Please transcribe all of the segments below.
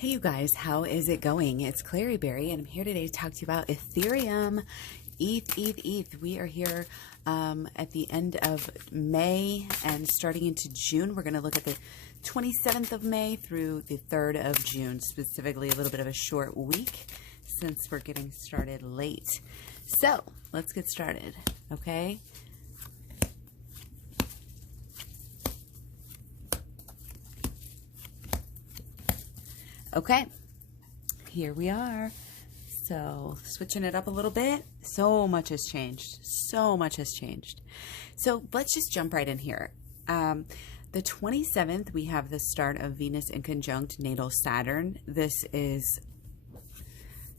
Hey you guys, how is it going? It's Clary Berry and I'm here today to talk to you about Ethereum. ETH. We are here at the end of May and starting into June. We're going to look at the 27th of May through the 3rd of June, specifically a little bit of a short week since we're getting started late. So let's get started, okay? Okay, here we are. So switching it up a little bit. So much has changed. So much has changed. So let's just jump right in here. The 27th, we have the start of Venus in conjunct natal Saturn. This is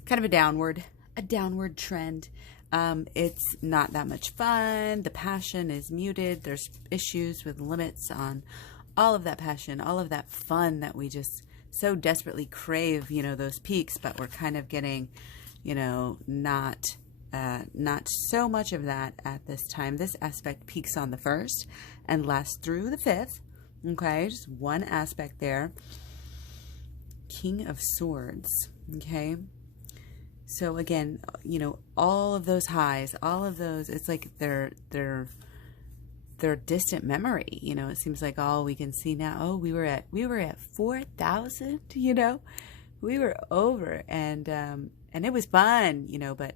kind of a downward trend. It's not that much fun. The passion is muted. There's issues with limits on all of that passion, all of that fun that we just so desperately crave, those peaks, but we're kind of getting, not so much of that at this time. This aspect peaks on the 1st and lasts through the 5th. Okay, just one aspect there. King of Swords. Okay. So again, all of those highs, all of those, it's like they're distant memory. It seems like all we can see now. Oh, we were at 4,000, we were over and it was fun, but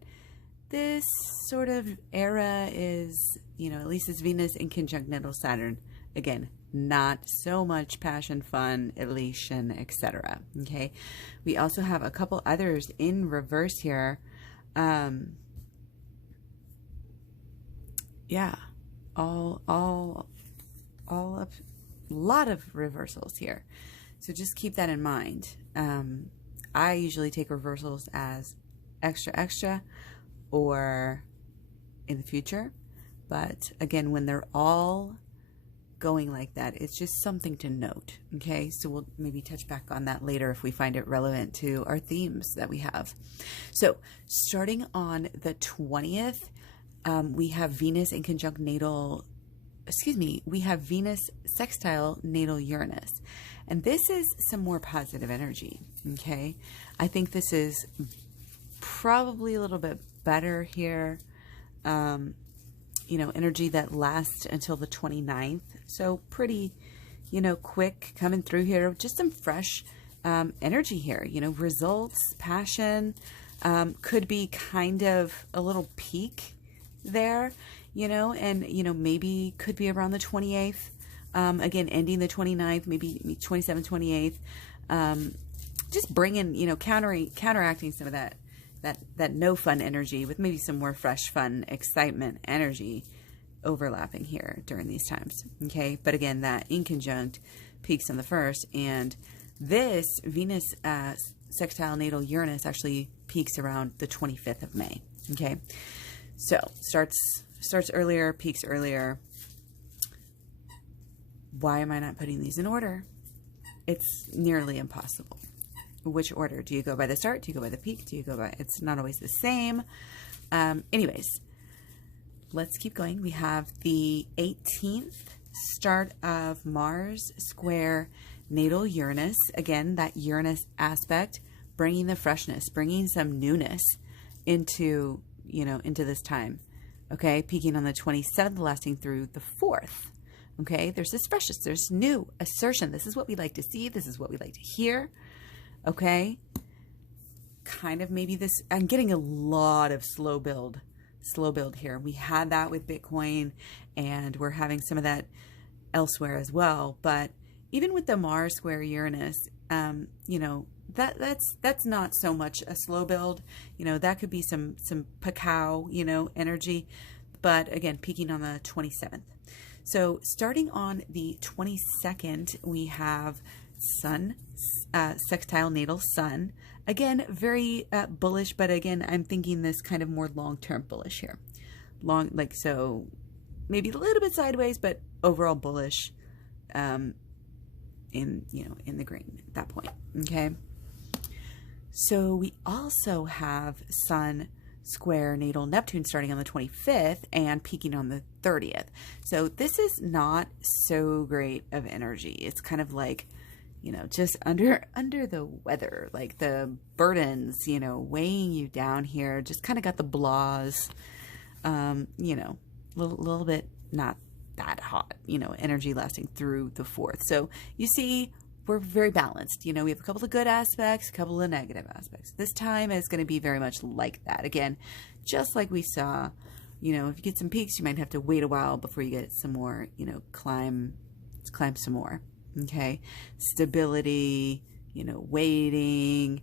this sort of era is, at least it's Venus in conjunct natal Saturn. Again, not so much passion, fun, elation, etc. Okay. We also have a couple others in reverse here. Yeah. All up, a lot of reversals here. So just keep that in mind. I usually take reversals as extra or in the future. But again, when they're all going like that, it's just something to note. Okay, so we'll maybe touch back on that later if we find it relevant to our themes that we have. So starting on the 20th, we have Venus in conjunct natal, we have Venus sextile natal Uranus. And this is some more positive energy, okay? I think this is probably a little bit better here. Energy that lasts until the 29th. So pretty, quick coming through here. Just some fresh energy here, results, passion, could be kind of a little peak there, and maybe could be around the 28th, again ending the 29th, maybe 27th, 28th, just bringing, counteracting some of that no fun energy with maybe some more fresh, fun, excitement energy overlapping here during these times. Okay, but again, that in conjunct peaks on the 1st, and this Venus sextile natal Uranus actually peaks around the 25th of May. Okay. So starts earlier, peaks earlier. Why am I not putting these in order? It's nearly impossible. Which order? Do you go by the start? Do you go by the peak? Do you go by, it's not always the same. Anyways, let's keep going. We have the 18th start of Mars square natal Uranus. Again, that Uranus aspect, bringing the freshness, bringing some newness into this time. Okay, peaking on the 27th, lasting through the 4th. Okay, there's this freshness, there's new assertion. This is what we like to see. This is what we like to hear. Okay, kind of maybe this, I'm getting a lot of slow build here. We had that with Bitcoin and we're having some of that elsewhere as well. But even with the Mars square Uranus, that's not so much a slow build. That could be some cacao, energy, but again, peaking on the 27th. So starting on the 22nd, we have Sun, sextile natal Sun. Again, very bullish, but again, I'm thinking this kind of more long-term bullish here. So maybe a little bit sideways, but overall bullish, in the green at that point. Okay. So we also have Sun square natal Neptune starting on the 25th and peaking on the 30th. So this is not so great of energy. It's kind of like, just under the weather, like the burdens, weighing you down here. Just kind of got the blahs, little bit not that hot, energy lasting through the 4th. So you see, we're very balanced. We have a couple of good aspects, a couple of negative aspects. This time is going to be very much like that. Again, just like we saw, if you get some peaks, you might have to wait a while before you get some more, climb some more. Okay. Stability, waiting.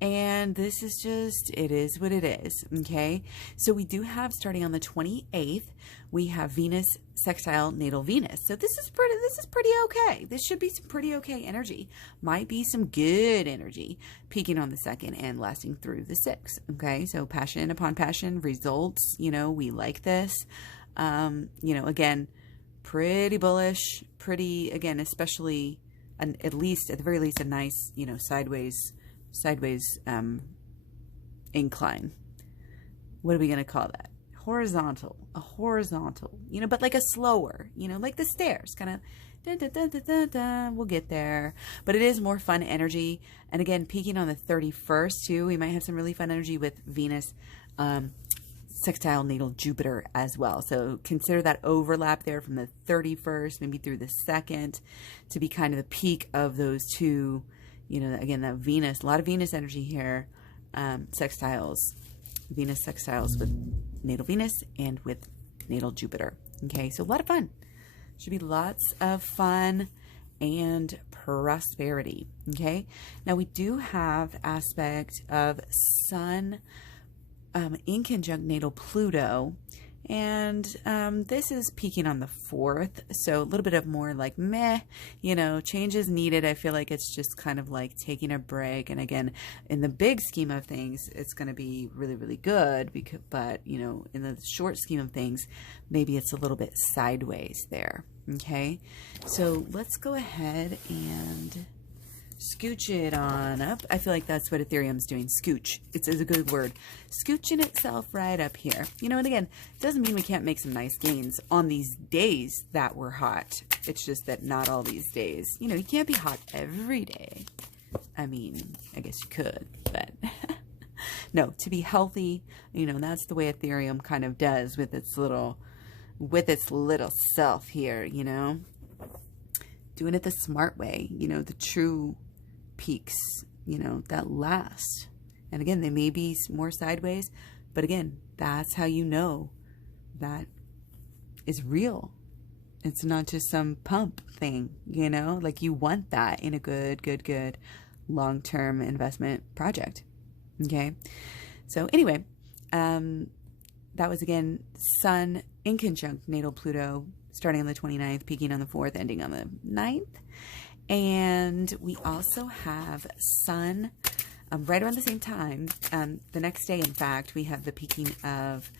And this is just, it is what it is. Okay. So we do have, starting on the 28th, we have Venus sextile natal Venus. So this is pretty okay. This should be some pretty okay energy. Might be some good energy peaking on the 2nd and lasting through the 6th. Okay. So passion upon passion results, we like this. Again, pretty bullish, again, especially at the very least, a nice, sideways incline. What are we going to call that? A horizontal, but like a slower, like the stairs, kind of, we'll get there. But it is more fun energy. And again, peaking on the 31st too, we might have some really fun energy with Venus, sextile natal Jupiter as well. So consider that overlap there from the 31st, maybe through the 2nd, to be kind of the peak of those two. Again, that Venus, a lot of Venus energy here, Venus sextiles with natal Venus and with natal Jupiter. Okay, so a lot of fun. Should be lots of fun and prosperity. Okay, now we do have aspect of Sun in conjunct natal Pluto. And this is peaking on the 4th, so a little bit of more like meh, changes needed. I feel like it's just kind of like taking a break. And again, in the big scheme of things, it's going to be really, really good. But in the short scheme of things, maybe it's a little bit sideways there. Okay, so let's go ahead and scooch it on up. I feel like that's what Ethereum's doing. Scooch. It's a good word. Scooching itself right up here. And again, doesn't mean we can't make some nice gains on these days that we're hot. It's just that not all these days. You can't be hot every day. I mean, I guess you could, but no, to be healthy, that's the way Ethereum kind of does with its little self here, doing it the smart way, the true peaks, that last. And again, they may be more sideways, but again, that's how that is real. It's not just some pump thing, like you want that in a good long-term investment project. Okay. So anyway, that was again, Sun in conjunct natal Pluto, starting on the 29th, peaking on the 4th, ending on the 9th. And we also have Sun right around the same time. The next day, in fact, we have the peaking of,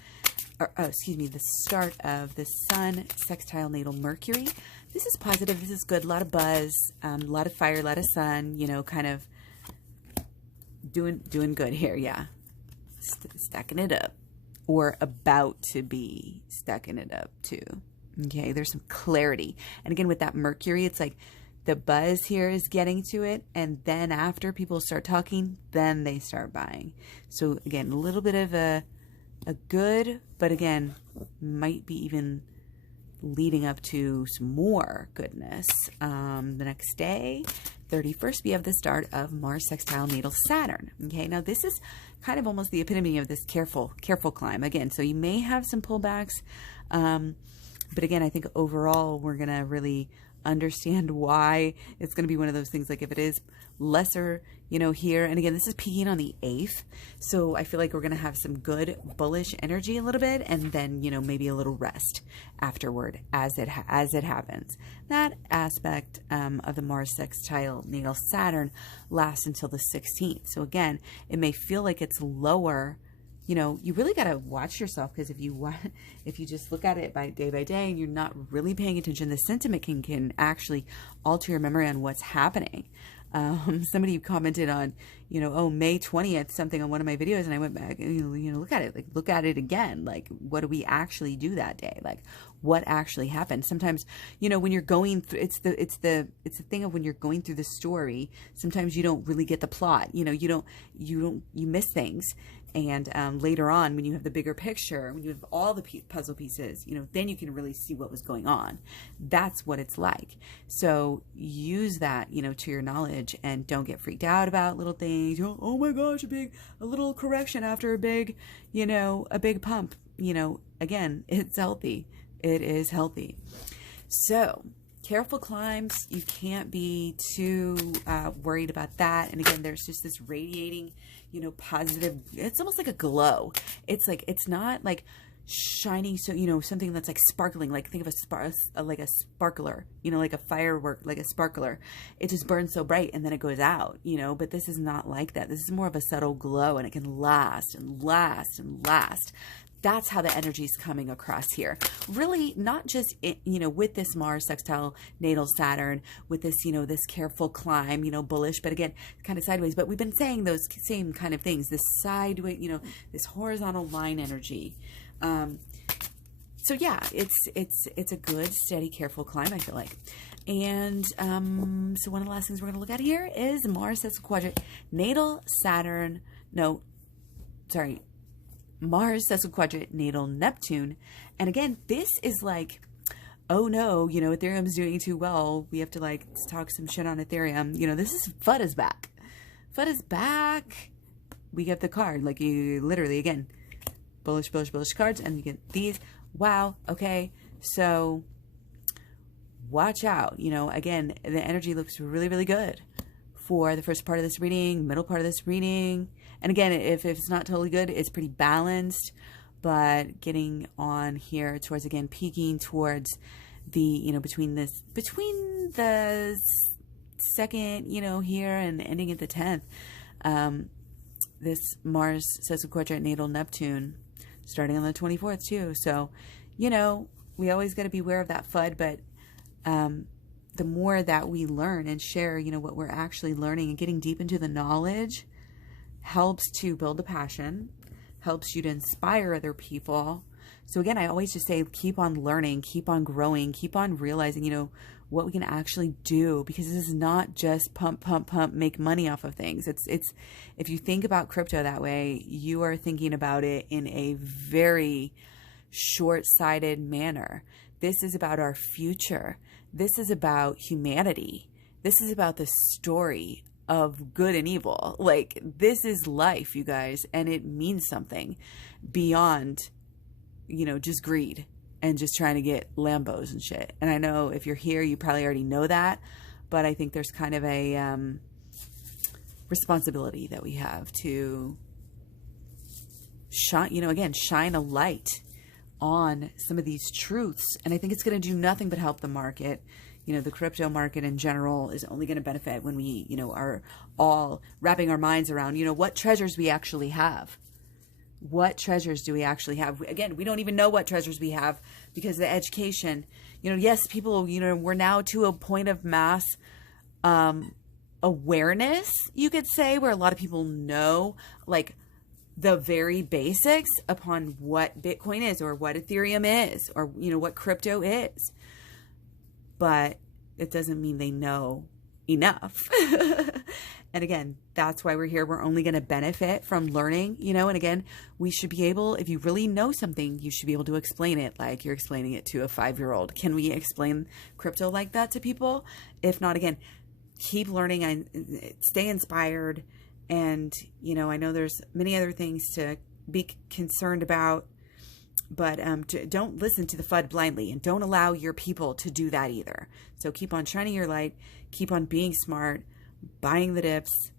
the start of the Sun sextile natal Mercury. This is positive. This is good. A lot of buzz, a lot of fire, a lot of sun, kind of doing good here. Yeah. Stacking it up, or about to be stacking it up too. Okay, there's some clarity. And again, with that Mercury, it's like the buzz here is getting to it. And then after people start talking, then they start buying. So again, a little bit of a good, but again, might be even leading up to some more goodness. The next day, 31st, we have the start of Mars sextile natal Saturn. Okay, now this is kind of almost the epitome of this careful climb. Again, so you may have some pullbacks. But again, I think overall, we're going to really understand why it's going to be one of those things. Like if it is lesser, here, and again, this is peaking on the 8th. So I feel like we're going to have some good bullish energy a little bit, and then, maybe a little rest afterward as it happens. That aspect of the Mars sextile natal Saturn lasts until the 16th. So again, it may feel like it's lower. You really got to watch yourself, because if you just look at it by day and you're not really paying attention, the sentiment can actually alter your memory on what's happening. Somebody commented on, May 20th, something on one of my videos, and I went back and, look at it again. Like, what do we actually do that day? Like, what actually happened. Sometimes, you know, when you're going through, it's the thing of when you're going through the story, sometimes you don't really get the plot, you know, you miss things. And later on, when you have the bigger picture, when you have all the puzzle pieces, you know, then you can really see what was going on. That's what it's like. So use that, you know, to your knowledge, and don't get freaked out about little things. You know, oh my gosh, a little correction after a big, you know, a big pump. You know, again, it's healthy. It is healthy. So careful climbs. You can't be too worried about that. And again, there's just this radiating, you know, positive, it's almost like a glow. It's like, it's not like shining. So, you know, something that's like sparkling, like think of like a sparkler, you know, like a firework, like a sparkler. It just burns so bright and then it goes out, you know, but this is not like that. This is more of a subtle glow, and it can last and last and last. That's how the energy is coming across here. Really, not just, you know, with this Mars sextile natal Saturn, with this, you know, this careful climb, you know, bullish, but again, kind of sideways. But we've been saying those same kind of things, this sideways, you know, this horizontal line energy. So yeah, it's a good, steady, careful climb, I feel like. And so one of the last things we're going to look at here is Mars sextile quadrant natal Saturn. No, sorry. Mars sextile quadrant natal Neptune. And again, this is like, oh no, you know, Ethereum's doing too well. We have to like talk some shit on Ethereum. You know, this is FUD is back. FUD is back. We get the card, like you literally, again, bullish, bullish, bullish cards, and you get these. Wow. Okay. So watch out. You know, again, the energy looks really, really good for the first part of this reading, middle part of this reading. And again, if it's not totally good, it's pretty balanced, but getting on here towards, again, peaking towards the, you know, between the second, you know, here and ending at the 10th, this Mars sextile quadrant natal Neptune starting on the 24th too. So, you know, we always got to be aware of that FUD, but, the more that we learn and share, you know, what we're actually learning and getting deep into the knowledge helps to build a passion, helps you to inspire other people. So again, I always just say, keep on learning, keep on growing, keep on realizing, you know, what we can actually do, because this is not just pump, pump, pump, make money off of things. It's, if you think about crypto that way, you are thinking about it in a very short-sighted manner. This is about our future. This is about humanity. This is about the story of good and evil. Like, this is life, you guys, and it means something beyond, you know, just greed and just trying to get Lambos and shit. And I know if you're here, you probably already know that, but I think there's kind of a responsibility that we have to shine, you know, again, shine a light on some of these truths. And I think it's going to do nothing but help the market. You know, the crypto market in general is only going to benefit when we, you know, are all wrapping our minds around, you know, what treasures we actually have. What treasures do we actually have? Again, we don't even know what treasures we have because of the education. You know, yes, people, you know, we're now to a point of mass awareness, you could say, where a lot of people know, like, the very basics upon what Bitcoin is or what Ethereum is or, you know, what crypto is. But it doesn't mean they know enough. And again, that's why we're here. We're only going to benefit from learning, you know, and again, we should be able, if you really know something, you should be able to explain it like you're explaining it to a 5-year-old. Can we explain crypto like that to people? If not, again, keep learning and stay inspired. And, you know, I know there's many other things to be concerned about, but don't listen to the FUD blindly, and don't allow your people to do that either. So keep on shining your light, keep on being smart, buying the dips,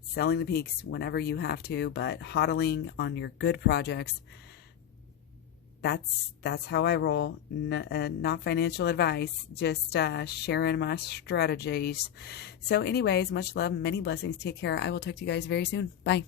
selling the peaks whenever you have to, but hodling on your good projects. That's how I roll. Not financial advice, just sharing my strategies. So anyways, much love, many blessings. Take care. I will talk to you guys very soon. Bye.